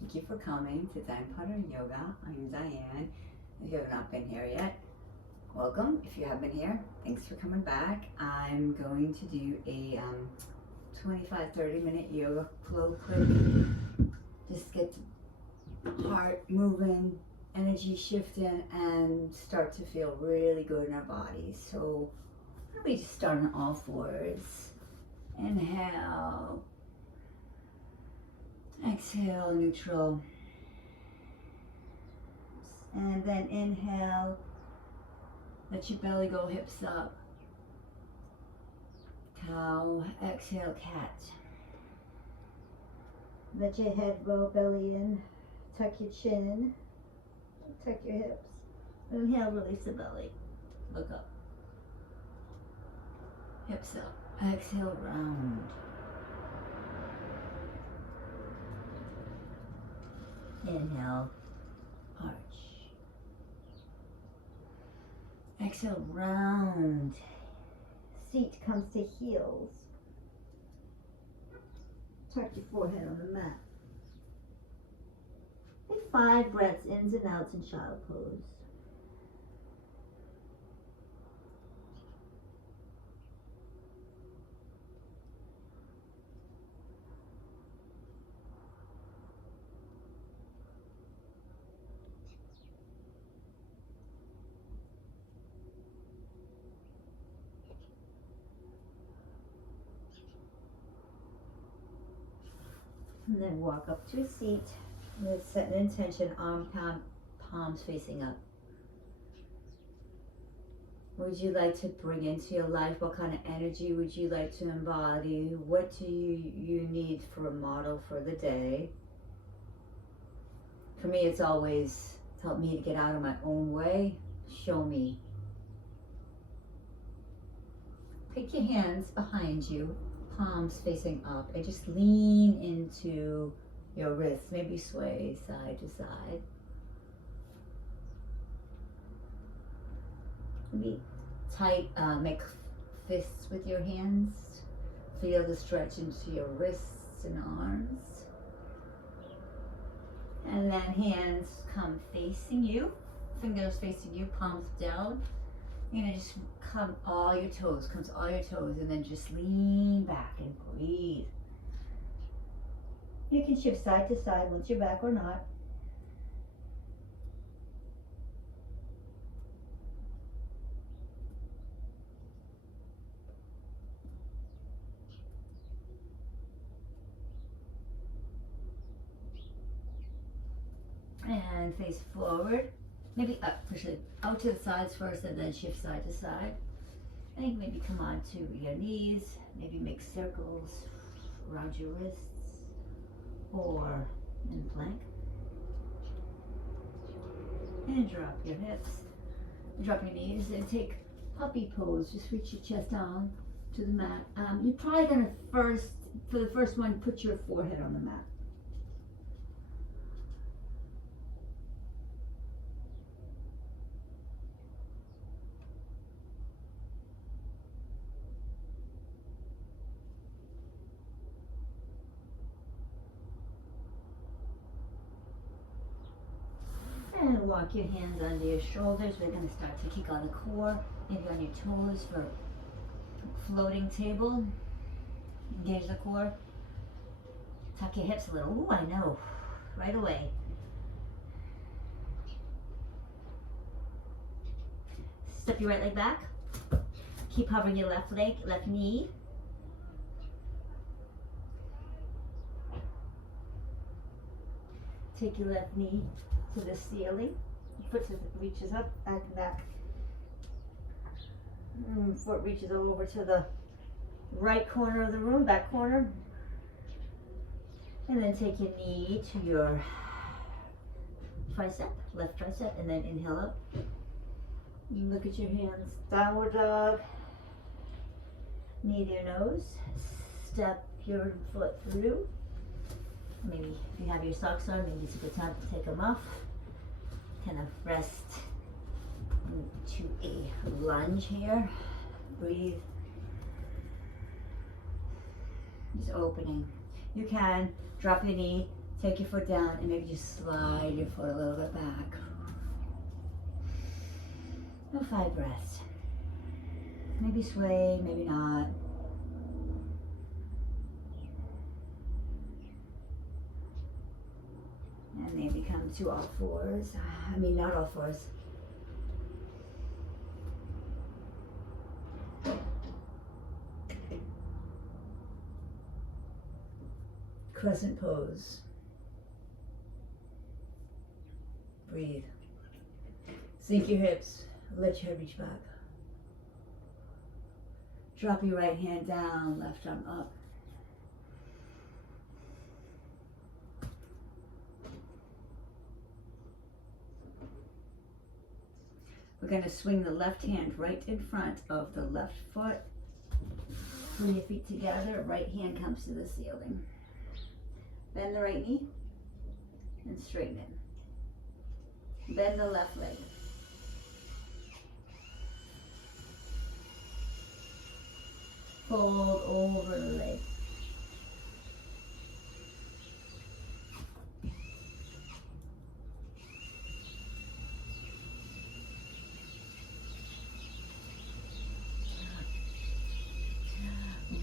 Thank you for coming to Zen Pattern Yoga. I'm Diane. If you have not been here yet, welcome. If you have been here, thanks for coming back. I'm going to do a 25-30 minute yoga flow clip. Just get the heart moving, energy shifting, and start to feel really good in our bodies. So we just start on all fours. Inhale. Exhale, neutral. And then inhale. Let your belly go, hips up. Cow. Exhale, cat. Let your head roll, belly in. Tuck your chin. Tuck your hips. Inhale, release the belly. Look up. Hips up. Exhale, round. Inhale, arch. Exhale, round. Seat comes to heels. Tuck your forehead on the mat. Take 5 breaths, ins and outs in child pose. And then walk up to a seat. Let's set an intention, palms facing up. What would you like to bring into your life? What kind of energy would you like to embody? What do you need for a model for the day? For me, it's always help me to get out of my own way. Show me. Take your hands behind you, palms facing up, and just lean into your wrists. Maybe sway side to side. Maybe tight, make fists with your hands. Feel the stretch into your wrists and arms. And then hands come facing you, fingers facing you, palms down. You're gonna just come all your toes, and then just lean back and breathe. You can shift side to side once you're back or not. And face forward. Maybe up, push it out to the sides first and then shift side to side. I think maybe come on to your knees. Maybe make circles around your wrists or in plank. And drop your hips. Drop your knees and take puppy pose. Just reach your chest down to the mat. You're probably going to for the first one, put your forehead on the mat. And walk your hands under your shoulders. We're going to start to kick on the core, maybe on your toes for floating table. Engage the core. Tuck your hips a little. Ooh, I know. Right away. Step your right leg back. Keep hovering your left leg, left knee. Take your left knee to the ceiling. Foot reaches up, back and back. Foot reaches over to the right corner of the room, back corner. And then take your knee to your tricep, left tricep, and then inhale up. Look at your hands. Downward dog. Knee to your nose. Step your foot through. Maybe if you have your socks on, maybe it's a good time to take them off. Kind of rest into a lunge here. Breathe. Just opening. You can drop your knee Take your foot down and maybe just slide your foot a little bit back. About 5 breaths. Maybe sway, maybe not. And maybe come to all fours. Not all fours. Crescent pose. Breathe. Sink your hips. Let your head reach back. Drop your right hand down, left arm up. We're going to swing the left hand right in front of the left foot. Bring your feet together. Right hand comes to the ceiling. Bend the right knee and straighten it. Bend the left leg. Fold over the leg.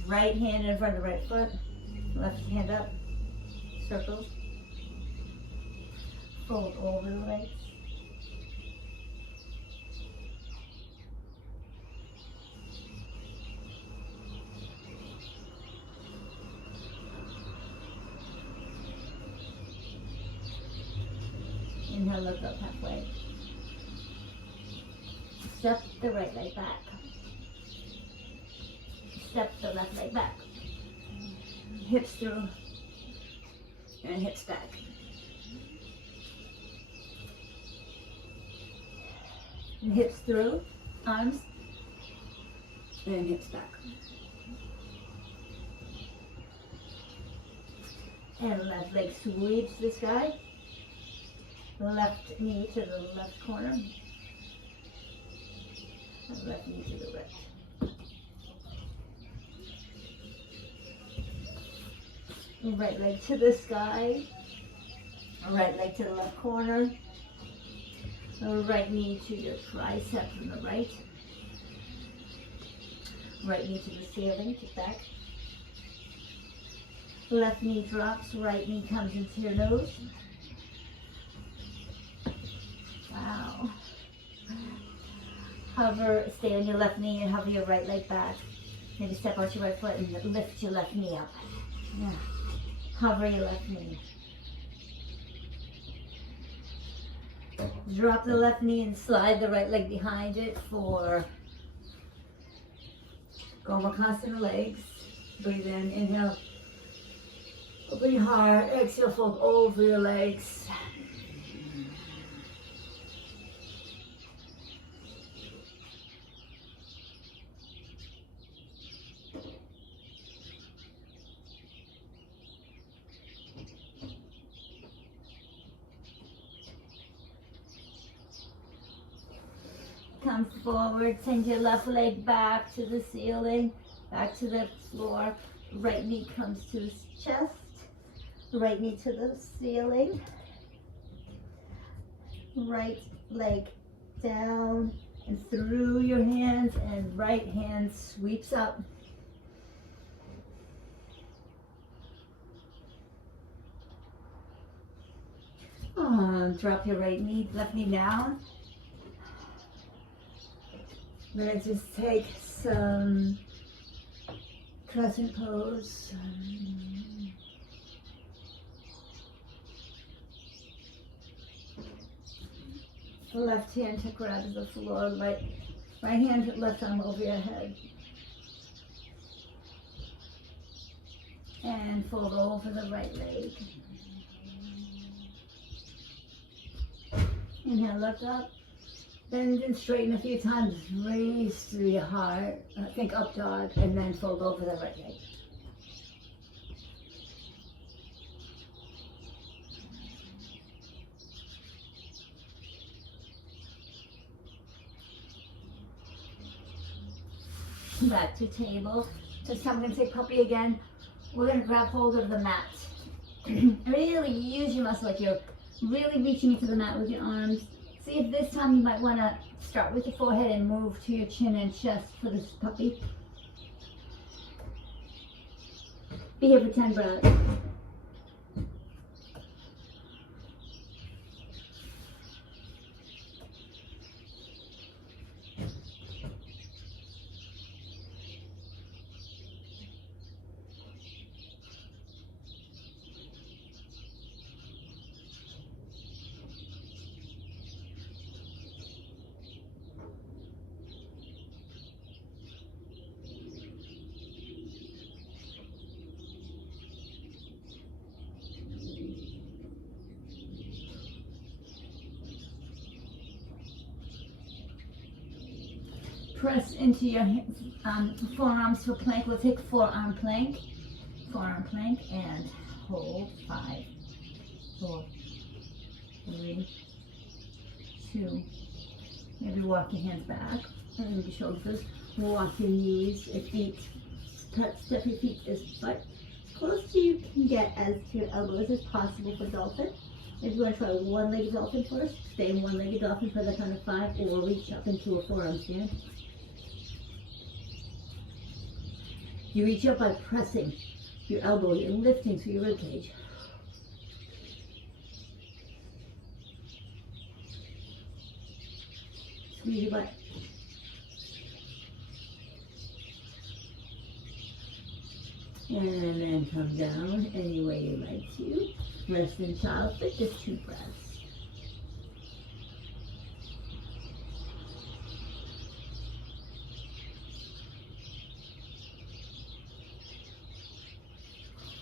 Right hand in front of the right foot. Left hand up. Circles. Fold over the legs. Inhale, look up halfway. Step the right leg back. Step the left leg back. Hips through and hips back. And hips through, arms, and hips back. And left leg sweeps the sky. Left knee to the left corner. And left knee to the right. Right leg to the sky. Right leg to the left corner. Right knee to your tricep from the right. Right knee to the ceiling, kick back. Left knee drops, right knee comes into your nose. Wow. Hover, stay on your left knee and hover your right leg back. Maybe step out your right foot and lift your left knee up. Yeah. Hover your left knee. Drop the left knee and slide the right leg behind it for Gomakasana legs. Breathe in, inhale. Open your heart, exhale, fold over your legs. Come forward, send your left leg back to the ceiling, back to the floor. Right knee comes to the chest, right knee to the ceiling. Right leg down and through your hands, and right hand sweeps up. Drop your right knee, left knee down. We're going to just take some crescent pose. Left hand to grab the floor, right hand, left arm over your head. And fold over the right leg. Inhale, look up. Bend and straighten a few times. Raise through your heart. Think up dog, and then fold over the right leg. Back to table. So I'm going to say puppy again. We're going to grab hold of the mat. Really use your muscle, like you're really reaching into the mat with your arms. See if this time you might want to start with the forehead and move to your chin and chest for this puppy. Be here for 10 breaths. Press into your forearms for plank. We'll take forearm plank, and hold. 5, 4, 3, 2. Maybe walk your hands back and your shoulders. Walk your knees, your feet. Step your feet as far close to you can get as to your elbows as possible for dolphin. If you want to try one-legged dolphin first, stay in one-legged dolphin for the count of 5, or reach up into a forearm stand. You reach up by pressing your elbow and lifting through your rib cage. Squeeze your butt. And then come down any way you like to. Rest in child's pose, just 2 breaths.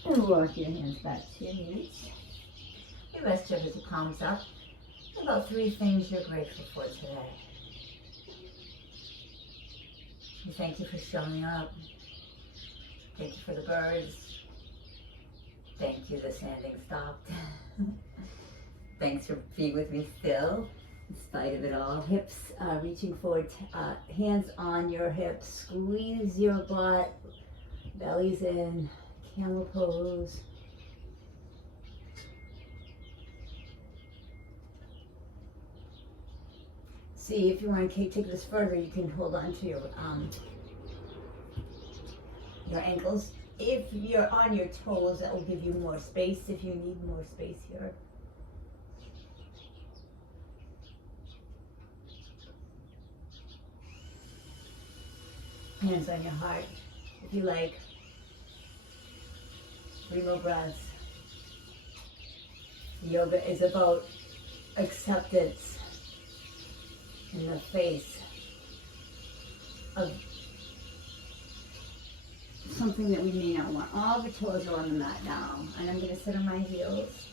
And walk your hands back to your knees. You rest your palms up. About 3 things you're grateful for today. We thank you for showing up. Thank you for the birds. Thank you, the sanding stopped. Thanks for being with me still, in spite of it all. Hips reaching forward, hands on your hips. Squeeze your butt, belly's in, camel pose. See, if you want to take this further, you can hold on to your ankles. If you're on your toes, that will give you more space if you need more space here. Hands on your heart, if you like. 3 more breaths. Yoga is about acceptance in the face of something that we may not want. All the toes are on the mat now, and I'm going to sit on my heels.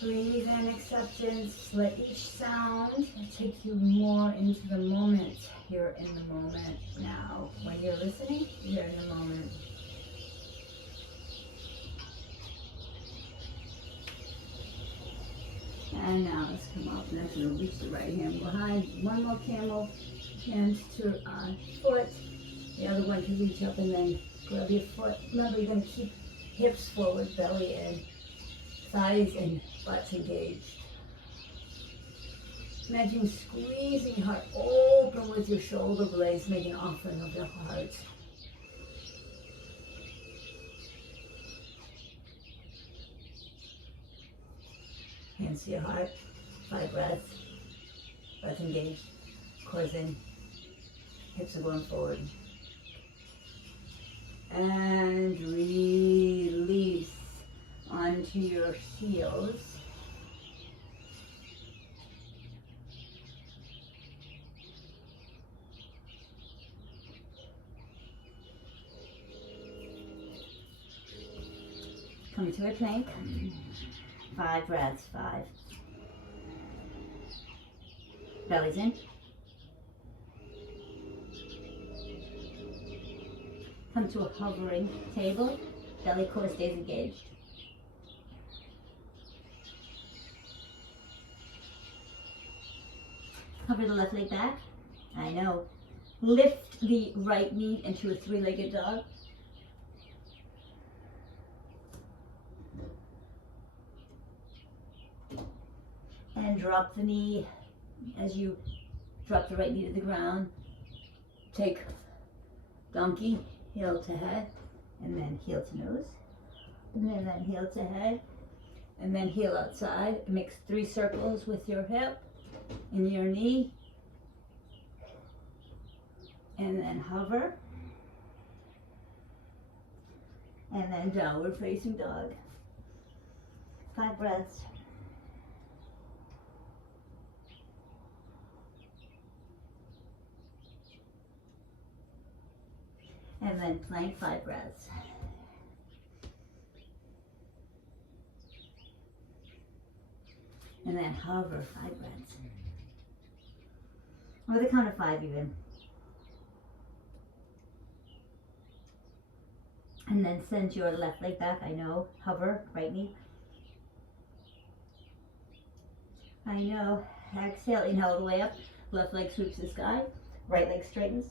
Breathe in acceptance. Let each sound take you more into the moment. You're in the moment now. When you're listening, you're in the moment. And now let's come up, and I'm going to reach the right hand behind. 1 more camel, hands to foot. The other one can reach up and then grab your foot. Remember, you're going to keep hips forward, belly in, thighs in, butts engaged. Imagine squeezing your heart open with your shoulder blades, making an offering of your heart. Hands to your heart. 5 breaths. Breath engaged. Cores in. Hips are going forward. And release onto your heels. Come to a plank. 5 breaths. 5. Belly's in. Come to a hovering table. Belly core stays engaged. Hover the left leg back. I know. Lift the right knee into a 3-legged dog. and drop the knee as you drop the right knee to the ground. Take donkey, heel to head, and then heel to nose, and then heel to head, and then heel outside. Make 3 circles with your hip and your knee, and then hover, and then downward facing dog. 5 breaths. And then plank, 5 breaths. And then hover, 5 breaths. Or the count of 5 even. And then send your left leg back, I know, hover, right knee. I know, exhale, inhale all the way up, left leg sweeps the sky, right leg straightens.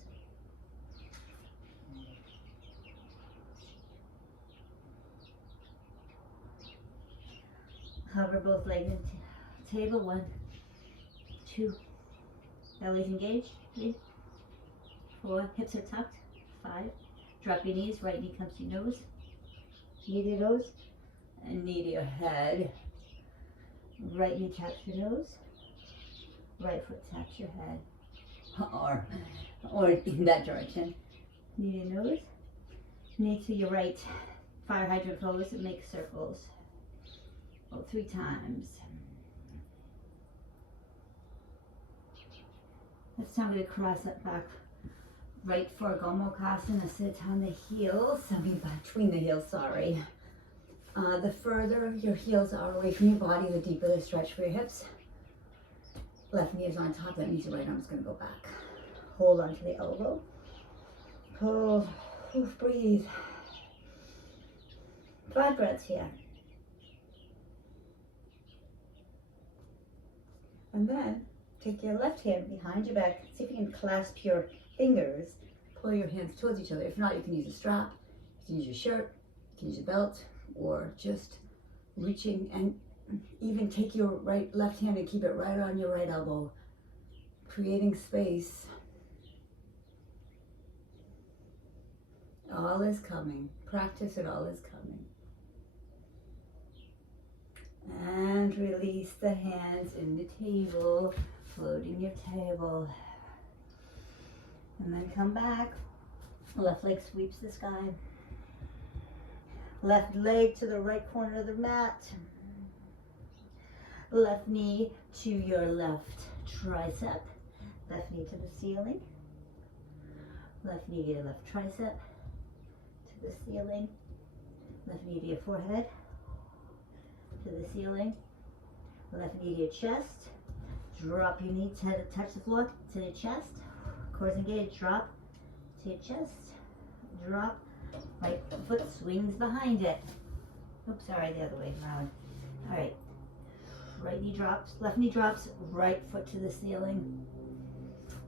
Hover both legs into table, 1, 2, belly's engaged, 3, 4, hips are tucked, 5, drop your knees, right knee comes to your nose, knee to your nose, and knee to your head, right knee taps your nose, right foot taps your head, or in that direction, knee to your nose, knee to your right, fire hydrant pose, and make circles. 3 times. This time we're going to cross that back right for Gomukhasana. Sit on the heels, between the heels, sorry. The further your heels are away from your body, the deeper the stretch for your hips. Left knee is on top, that means your right arm is going to go back. Hold on to the elbow. Hold, breathe. 5 breaths here. And then take your left hand behind your back. See if you can clasp your fingers. Pull your hands towards each other. If not, you can use a strap. You can use your shirt. You can use your belt. Or just reaching, and even take your left hand and keep it right on your right elbow. Creating space. All is coming. Practice it, all is coming. And release the hands in the table, floating your table. And then come back. Left leg sweeps the sky. Left leg to the right corner of the mat. Left knee to your left tricep. Left knee to the ceiling. Left knee to your left tricep. To the ceiling. Left knee to your forehead. To the ceiling, left knee to your chest, drop your knee to touch the floor, to your chest, cores engaged, drop to your chest, drop, right foot swings behind it. Oops, sorry, the other way around. All right, right knee drops, left knee drops, right foot to the ceiling,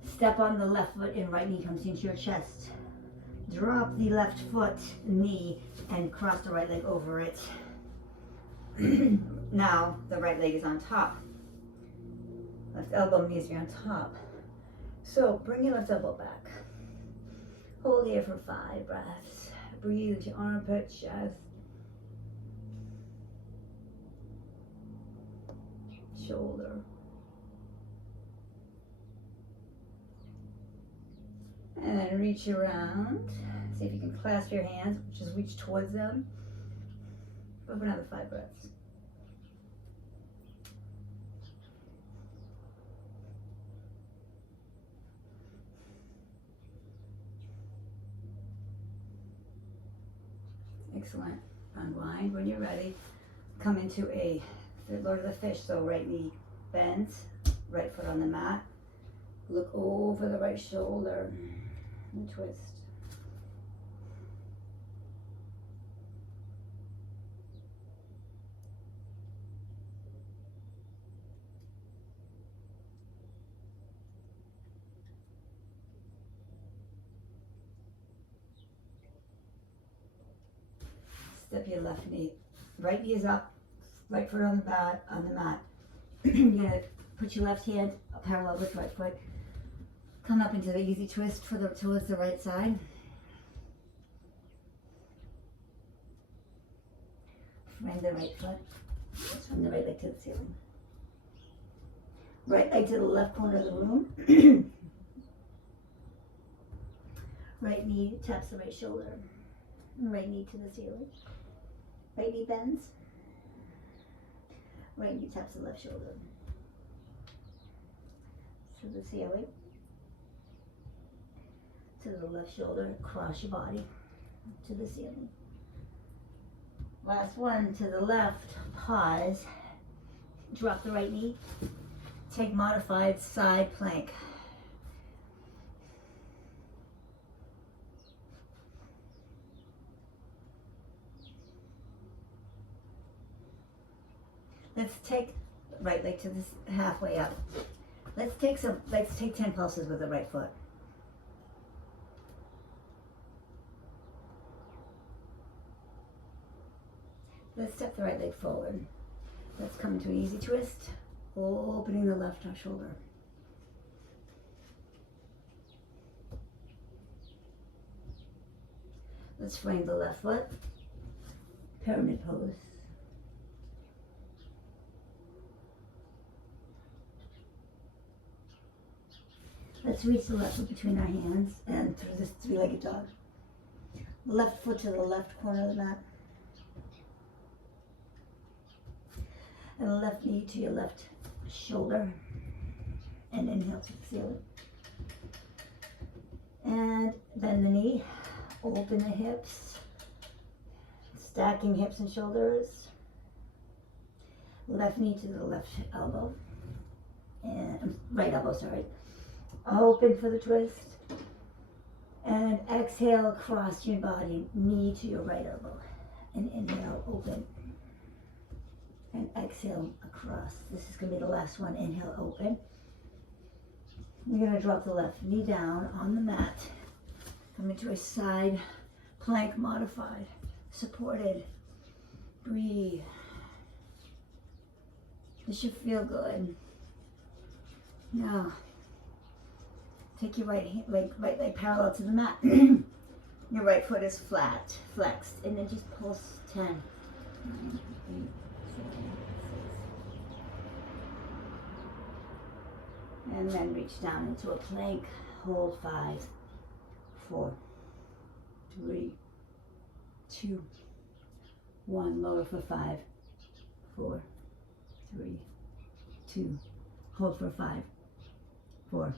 step on the left foot and right knee comes into your chest, drop the left foot, knee, and cross the right leg over it. Now the right leg is on top. Left elbow needs to be on top. So bring your left elbow back. Hold here for 5 breaths. Breathe into your armpit, chest, shoulder. And then reach around. See if you can clasp your hands, just reach towards them. Go for another 5 breaths. Excellent. Unwind when you're ready. Come into a Lord of the Fish. So right knee bends, right foot on the mat. Look over the right shoulder and twist. Step your left knee. Right knee is up, right foot on the mat. You're gonna put your left hand parallel with right foot. Come up into the easy twist towards the right side. Frame the right foot. From the right leg to the ceiling. Right leg to the left corner of the room. Right knee taps the right shoulder. Right knee to the ceiling. Right knee bends. Right knee taps the left shoulder. To the ceiling. To the left shoulder, cross your body. To the ceiling. Last one, to the left, pause. Drop the right knee. Take modified side plank. Let's take right leg to this halfway up. Let's take 10 pulses with the right foot. Let's step the right leg forward. Let's come into an easy twist, opening the left shoulder. Let's frame the left foot, pyramid pose. Let's reach the left foot between our hands and through this three-legged dog. Left foot to the left corner of the mat. And the left knee to your left shoulder. And inhale to the ceiling. And bend the knee. Open the hips. Stacking hips and shoulders. Left knee to the left elbow. And right elbow, sorry. Open for the twist. And exhale across your body, knee to your right elbow. And inhale, open. And exhale across. This is going to be the last one. Inhale, open. You're going to drop the left knee down on the mat. Come into a side plank modified. Supported. Breathe. This should feel good. Now, take your right leg parallel to the mat. Your right foot is flat, flexed, and then just pulse 10, 9, 8, 7, 6. And then reach down into a plank. Hold 5, 4, 3, 2, 1. Lower for 5, 4, 3, 2. Hold for 5, 4.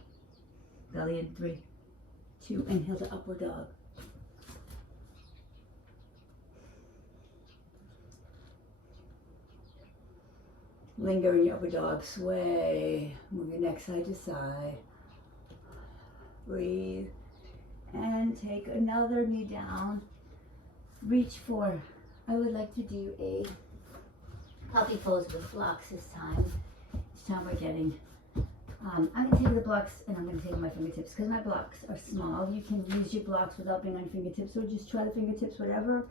Belly in 3, 2. Inhale to upward dog. Linger in your upward dog. Sway. Move your neck side to side. Breathe. And take another knee down. Reach for, I would like to do a puppy pose with blocks this time. Each time we're getting I'm going to take the blocks and I'm going to take my fingertips because my blocks are small. You can use your blocks without being on fingertips, so just try the fingertips, whatever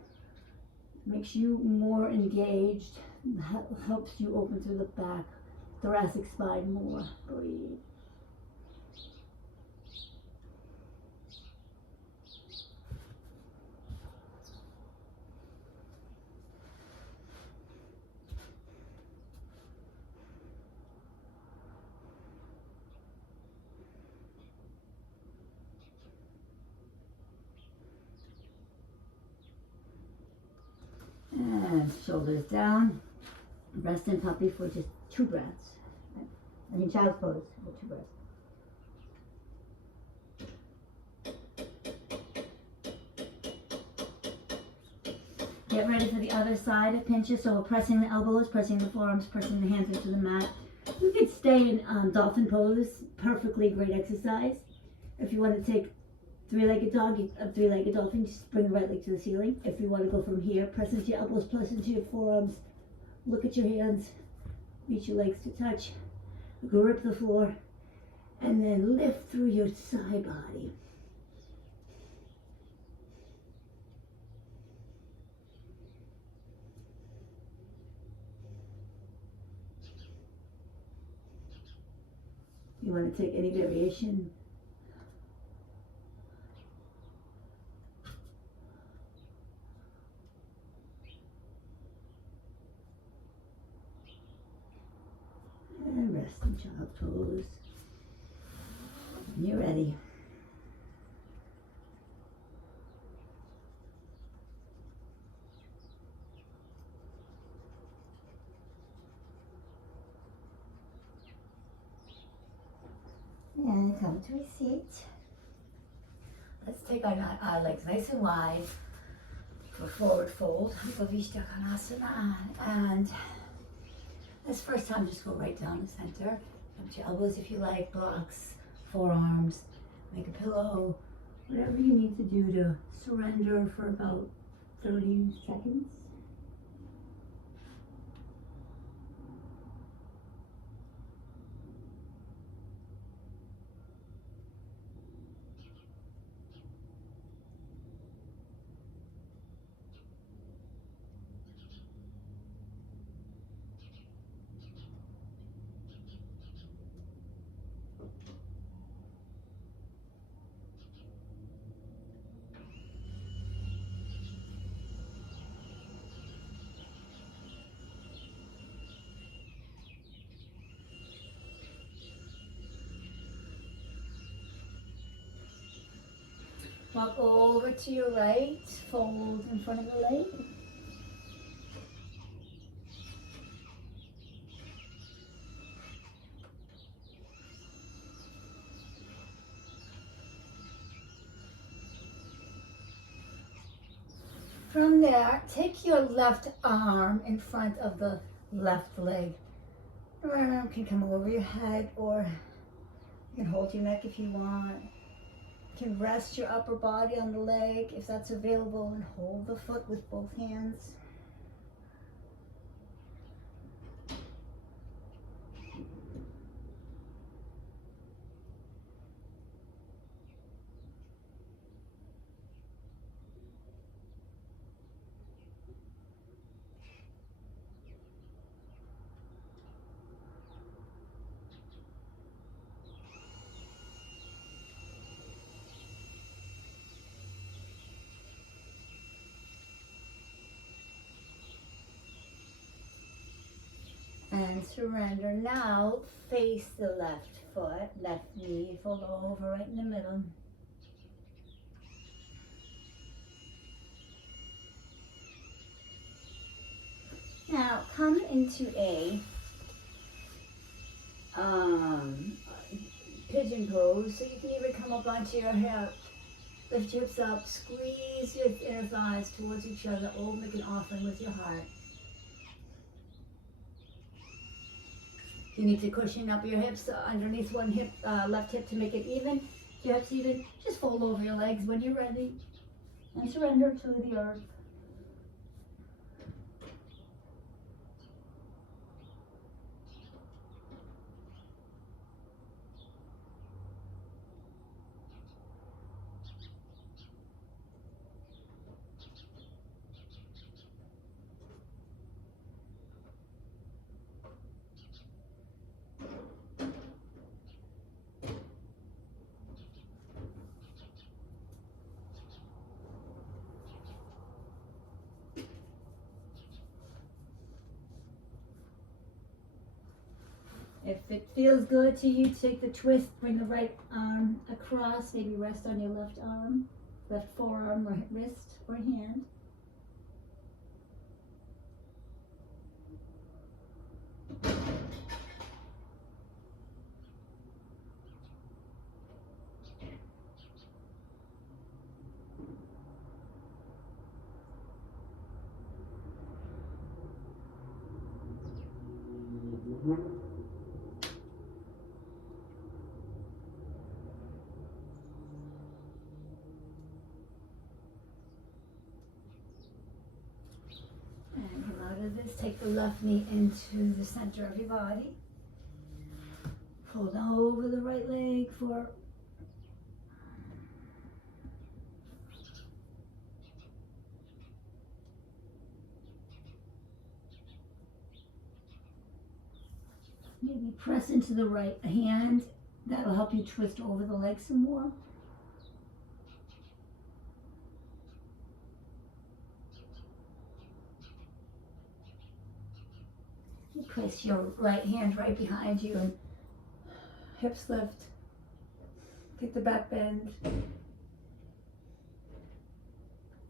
makes you more engaged, helps you open through the back, thoracic spine more. Breathe. And shoulders down. Rest in puppy for just 2 breaths. I mean child's pose for 2 breaths. Get ready for the other side pinches. So we're pressing the elbows, pressing the forearms, pressing the hands into the mat. You could stay in dolphin pose. Perfectly great exercise. If you want to take three-legged dog, a three-legged dolphin, just bring the right leg to the ceiling. If you want to go from here, press into your elbows, press into your forearms. Look at your hands. Reach your legs to touch. Grip the floor. And then lift through your side body. You want to take any variation. And rest in child pose. You're ready. And come to a seat. Let's take our legs nice and wide for forward fold. Upavishta Konasana. And this first time, just go right down the center. Jump your elbows if you like, blocks, forearms, make a pillow, whatever you need to do to surrender for about 30 seconds. Walk over to your right, fold in front of the leg. From there, take your left arm in front of the left leg. The right arm can come over your head, or you can hold your neck if you want. You can rest your upper body on the leg if that's available, and hold the foot with both hands. And surrender. Now face the left foot, left knee, fold over right in the middle. Now come into a pigeon pose. So you can even come up onto your hip, lift your hips up, squeeze your inner thighs towards each other, or make an offering with your heart. You need to cushion up your hips underneath one hip, left hip to make it even. If your hips even, just fold over your legs when you're ready and surrender to the earth. If it feels good to you, take the twist, bring the right arm across, maybe rest on your left arm, left forearm or wrist or hand. And come out of this, take the left knee into the center of your body. Fold over the right leg for maybe press into the right hand That'll help you twist over the leg some more. You place your right hand right behind you and hips lift. Take the back bend.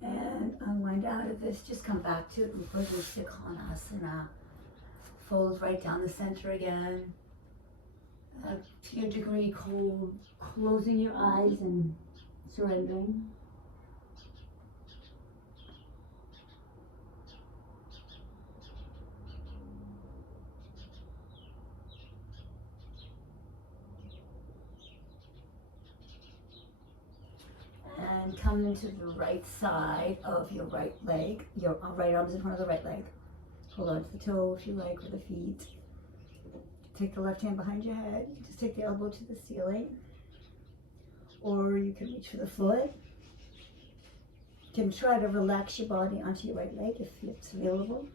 And unwind out of this. Just come back to Uttanasana. Fold right down the center again. To your degree, closing your eyes and surrendering. And come into the right side of your right leg. Your right arm is in front of the right leg. Hold on to the toe if you like, or the feet. Take the left hand behind your head. Just take the elbow to the ceiling. Or you can reach for the foot. You can try to relax your body onto your right leg if it's available.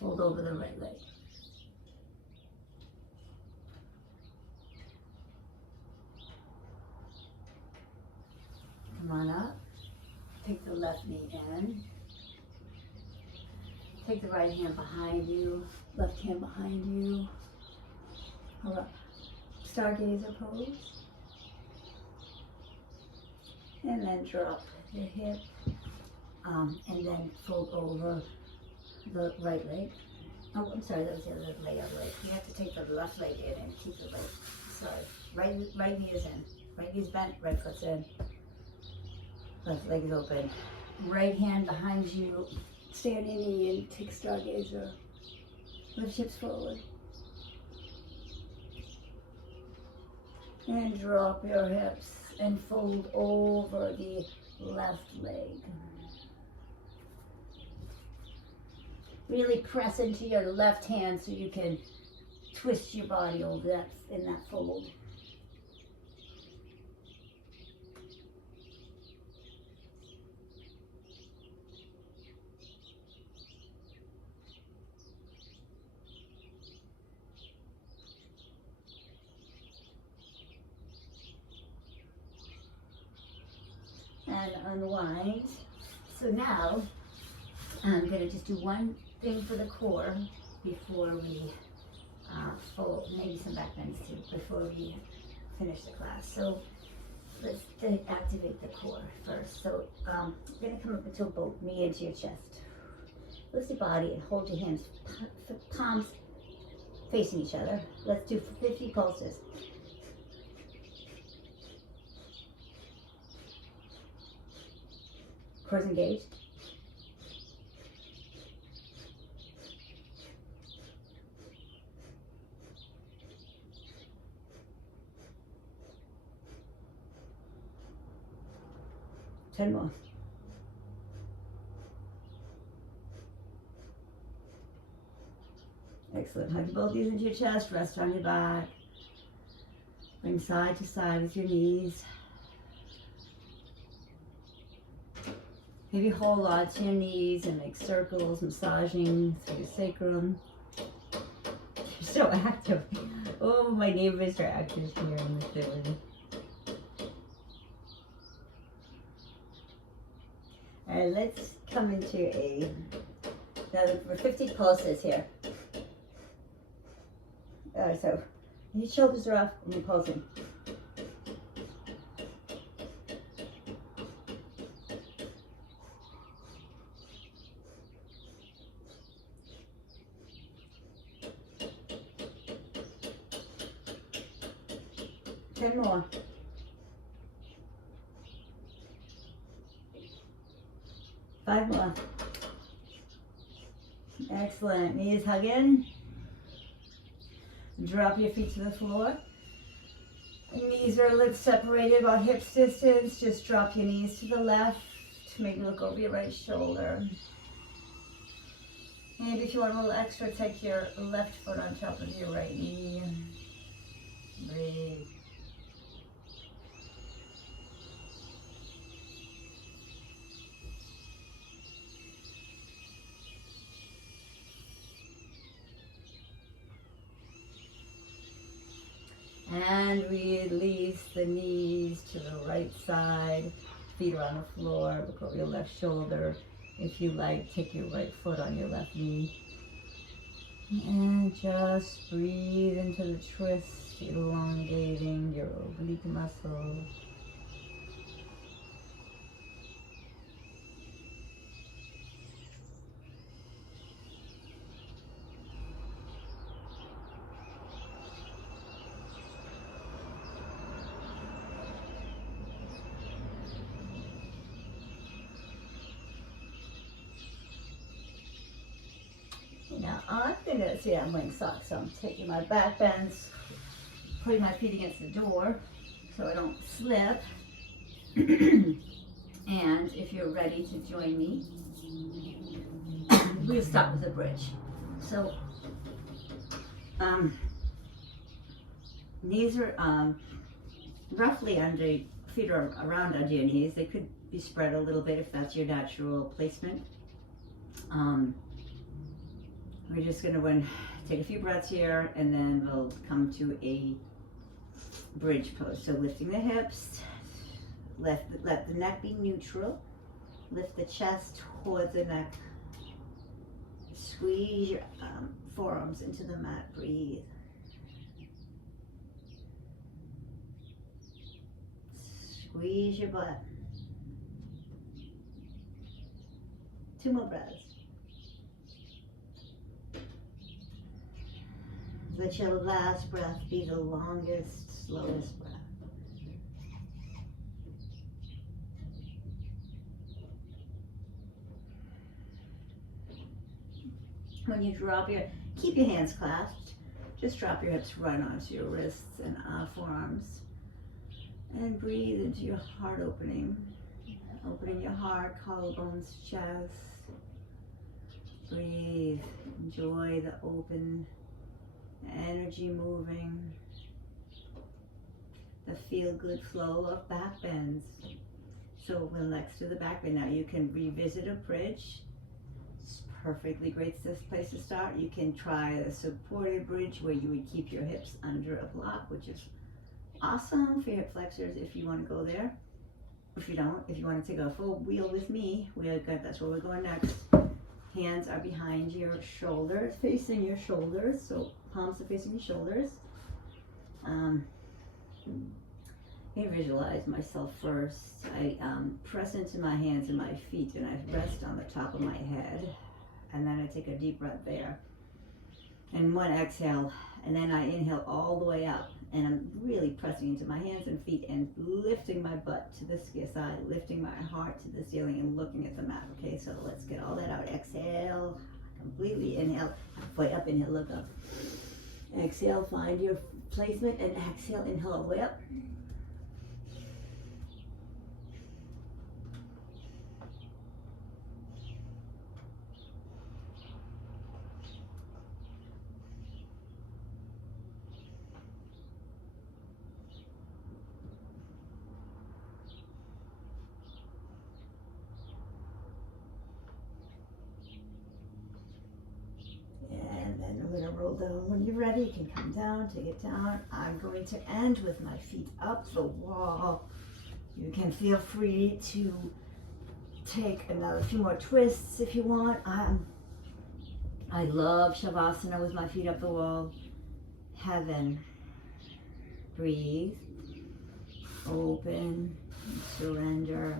Fold over the right leg. Come on up. Take the left knee in. Take the right hand behind you, left hand behind you. Hold up. Stargazer pose. And then drop the hip. And then fold over the right leg. Oh, I'm sorry, that was the other leg. You have to take the left leg in and keep the right. Sorry, right knee is in. Right knee is bent, right foot's in. Left leg is open. Right hand behind you. Standing knee and take stargazer. Lift hips forward. And drop your hips and fold over the left leg. Really press into your left hand so you can twist your body over that in that fold. And unwind. So now I'm going to just do one thing for the core before we fold, maybe some back bends too, before we finish the class. So let's activate the core first. So you're going to come up until both knee into your chest. Lift your body and hold your hands, palms facing each other. Let's do 50 pulses. Core's engaged. Ten more. Excellent. Hug both knees into your chest. Rest on your back. Bring side to side with your knees. Maybe hold on to your knees and make circles, massaging through your sacrum. You're so active. Oh, my neighbors are active here in the building. All right, let's come into we're 50 pulses here. So your shoulders are up and you're pulsing. Ten more. Five more. Excellent. Knees hugging. Drop your feet to the floor. Knee knees are a little separated about hips distance. Just drop your knees to the left. Maybe look over your right shoulder. Maybe if you want a little extra, take your left foot on top of your right knee. Breathe. And release the knees to the right side. Feet are on the floor. Look over your left shoulder. If you like, take your right foot on your left knee. And just breathe into the twist, elongating your oblique muscles. Now I'm gonna, see I'm wearing socks, so I'm taking my back bends, putting my feet against the door so I don't slip. And if you're ready to join me, we'll start with a bridge. So, knees are roughly under, feet are around under your knees. They could be spread a little bit if that's your natural placement. We're just going to take a few breaths here, and then we'll come to a bridge pose. So lifting the hips, let the neck be neutral. Lift the chest towards the neck. Squeeze your forearms into the mat. Breathe. Squeeze your butt. 2 more breaths. Let your last breath be the longest, slowest breath. When you drop keep your hands clasped. Just drop your hips right onto your wrists and forearms. And breathe into your heart opening. Opening your heart, collarbones, chest. Breathe. Enjoy the open energy moving. The feel-good flow of back bends. So when next to the back bend, now you can revisit a bridge. It's perfectly great place to start. You can try a supported bridge where you would keep your hips under a block, which is awesome for hip flexors if you want to go there. If you don't, if you want to take a full wheel with me, that's where we're going next. Hands are behind your shoulders, facing your shoulders. So palms are facing your shoulders. I visualize myself first. I press into my hands and my feet, and I rest on the top of my head. And then I take a deep breath there. And one exhale, and then I inhale all the way up. And I'm really pressing into my hands and feet and lifting my butt to the side, lifting my heart to the ceiling and looking at the mat. Okay, so let's get all that out. Exhale, completely inhale, halfway up, inhale, look up. Exhale, find your placement, and exhale, inhale, all the way up. Roll down. When you're ready, you can come down, take it down. I'm going to end with my feet up the wall. You can feel free to take another few more twists if you want. I love Shavasana with my feet up the wall. Heaven. Breathe. Open. Surrender.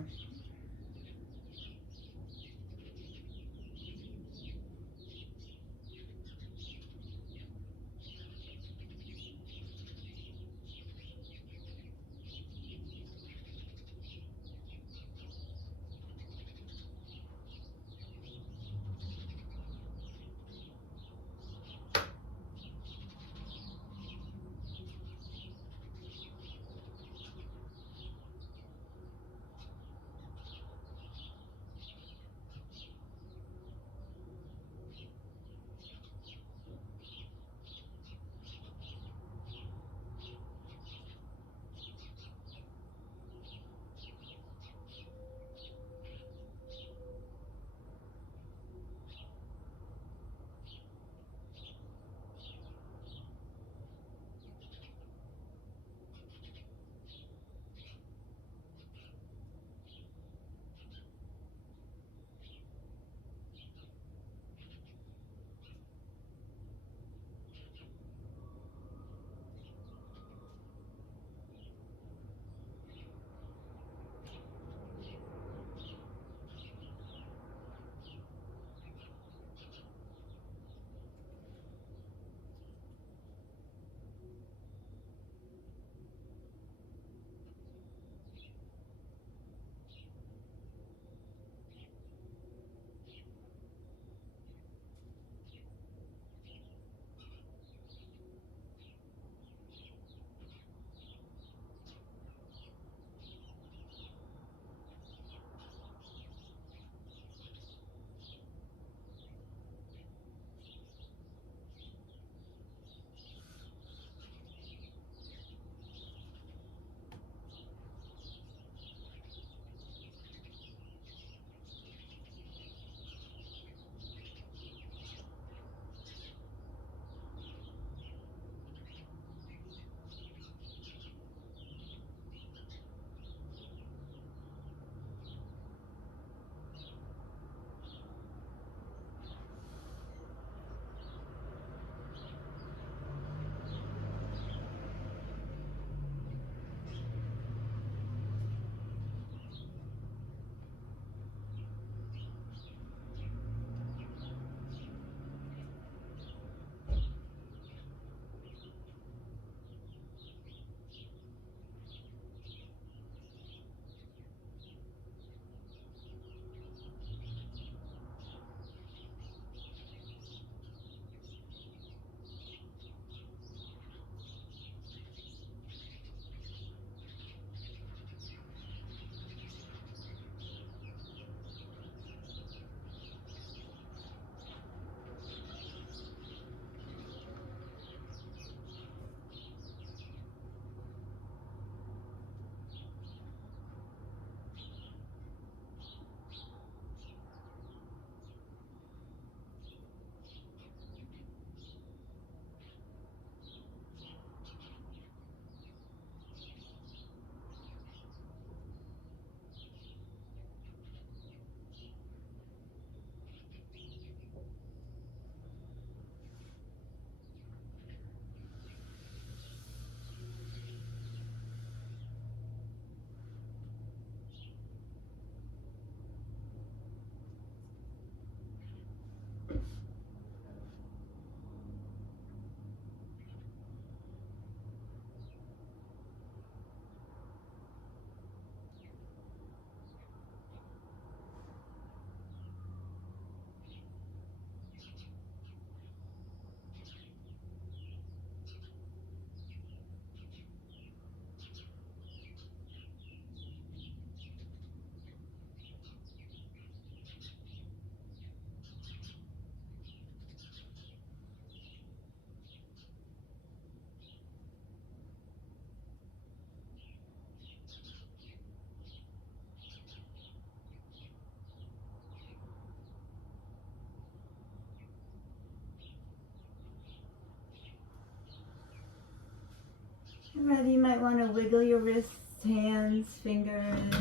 Rather, you might want to wiggle your wrists, hands, fingers,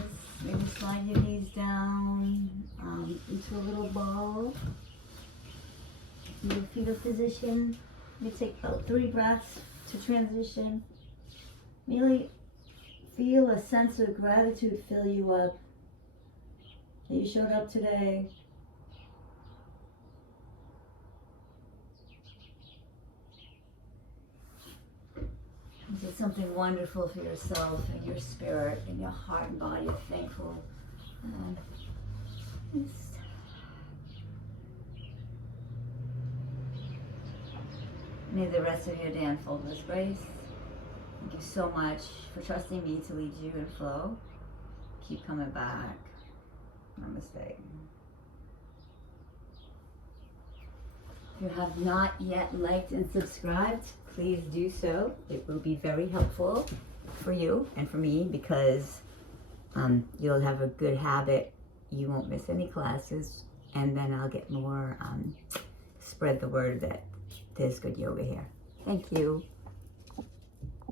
maybe slide your knees down into a little ball. Your fetal position. You take about 3 breaths to transition. Really feel a sense of gratitude fill you up. That you showed up today. You did something wonderful for yourself and your spirit and your heart and body. You're thankful. May the rest of your day unfold with grace. Thank you so much for trusting me to lead you in flow. Keep coming back. Namaste. If you have not yet liked and subscribed, please do so. It will be very helpful for you and for me because you'll have a good habit. You won't miss any classes, and then I'll get more, spread the word that there's good yoga here. Thank you.